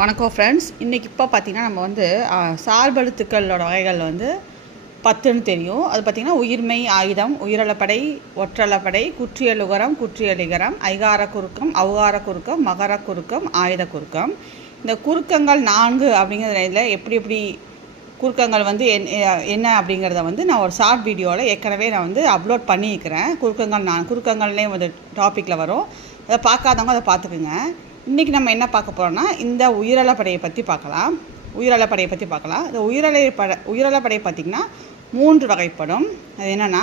வணக்கம் ஃப்ரெண்ட்ஸ். இன்றைக்கி இப்போ பார்த்திங்கன்னா நம்ம வந்து சார்பெழுத்துக்களோட வகைகள் வந்து 10ன்னு தெரியும். அது பார்த்திங்கன்னா உயிர்மெய், ஆயுதம், உயிரலப்படை, ஒற்றலப்படை, குற்றியலுகரம், குற்றியலிகரம், ஐகார குறுக்கம், ஔகார குறுக்கம், மகர குறுக்கம், ஆயுத குறுக்கம். இந்த குறுக்கங்கள் 4 அப்படிங்கிறதுல எப்படி குறுக்கங்கள் வந்து என்ன அப்படிங்கிறத வந்து நான் ஒரு ஷார்ட் வீடியோவில் ஏற்கனவே நான் வந்து அப்லோட் பண்ணியிருக்கிறேன். குறுக்கங்கள்னே வந்து டாப்பிக்கில் வரும். அதை பார்க்காதவங்க அதை பார்த்துக்குங்க. இன்றைக்கி நம்ம என்ன பார்க்க போகிறோம்னா இந்த உயிரலப்படையை பற்றி பார்க்கலாம். இந்த உயிரலப்படை பார்த்திங்கன்னா 3 வகைப்படும். அது என்னென்னா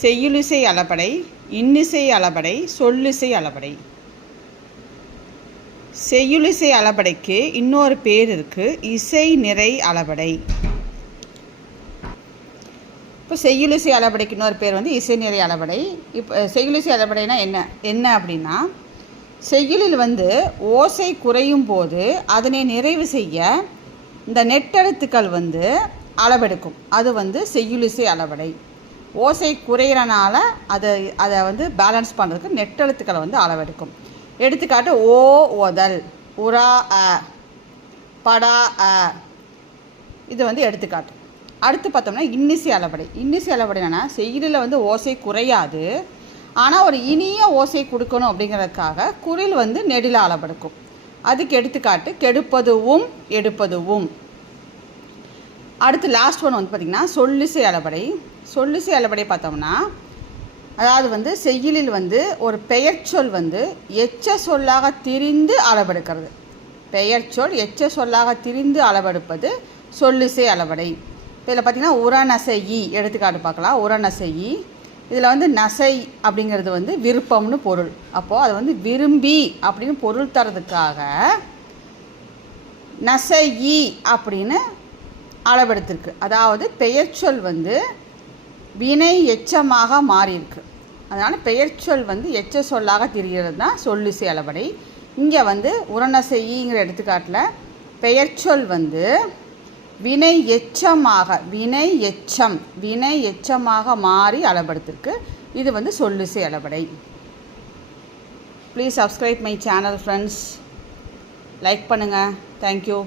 செய்யுளிசை அளபடை, இன்னிசை அளபடை, சொல்லிசை அளபடை. செய்யுளிசை அளபடைக்கு இன்னொரு பேர் இருக்குது, இசை நிறை அளபடை. இப்போ செய்யுளிசை அளபடைக்கு இன்னொரு பேர் வந்து இசை நிறை அளபடை. இப்போ செய்யுளிசை அளபடைனா என்ன அப்படின்னா, செய்யுளில் வந்து ஓசை குறையும் போது அதனை நிறைவு செய்ய இந்த நெட்டெழுத்துக்கள் வந்து அளவெடுக்கும். அது வந்து செய்யுளிசை அளபடை. ஓசை குறையிறனால அதை வந்து பேலன்ஸ் பண்ணுறதுக்கு நெட்டெழுத்துக்களை வந்து அளவெடுக்கும். எடுத்துக்காட்டு ஓ ஒதல், உரா அ, படா அ, இது வந்து எடுத்துக்காட்டு. அடுத்து பார்த்தோம்னா இன்னிசை அளபடை. இன்னிசை அளபடை என்னென்னா, செய்யுளில் வந்து ஓசை குறையாது, ஆனால் ஒரு இனிய ஓசை கொடுக்கணும் அப்படிங்கிறதுக்காக குரில் வந்து நெடில அளவெடுக்கும். அதுக்கு எடுத்துக்காட்டு கெடுப்பதுவும் எடுப்பதுவும். அடுத்து லாஸ்ட் ஒன் வந்து பார்த்திங்கன்னா சொல்லிசை அளபடை. சொல்லிசை அளபடை பார்த்தோம்னா, அதாவது வந்து செய்யுளில் வந்து ஒரு பெயர்ச்சொல் வந்து எச்ச சொல்லாக திரிந்து அளவெடுக்கிறது. பெயர்ச்சொல் எச்ச சொல்லாக திரிந்து அளவெடுப்பது சொல்லிசை அளபடை. இதில் பார்த்திங்கன்னா உரநசையி எடுத்துக்காட்டு பார்க்கலாம். உரநசையி இதில் வந்து நசை அப்படிங்கிறது வந்து விருப்பம்னு பொருள். அப்போது அது வந்து விரும்பி அப்படின்னு பொருள் தரதுக்காக நசையி அப்படின்னு அளவெடுத்திருக்கு. அதாவது பெயர்ச்சொல் வந்து வினை எச்சமாக மாறியிருக்கு. அதனால் பெயர்ச்சொல் வந்து எச்ச சொல்லாக திரிகிறது தான் சொல்லிசை அளபடை. இங்கே வந்து உரநசையிங்கிற எடுத்துக்காட்டில் பெயர்ச்சொல் வந்து வினை எச்சமாக மாறி அளபெடுத்திருக்கு. இது வந்து சொல்லிசை அளபடை. Please subscribe my channel friends. Like பண்ணுங்கள். தேங்க்யூ.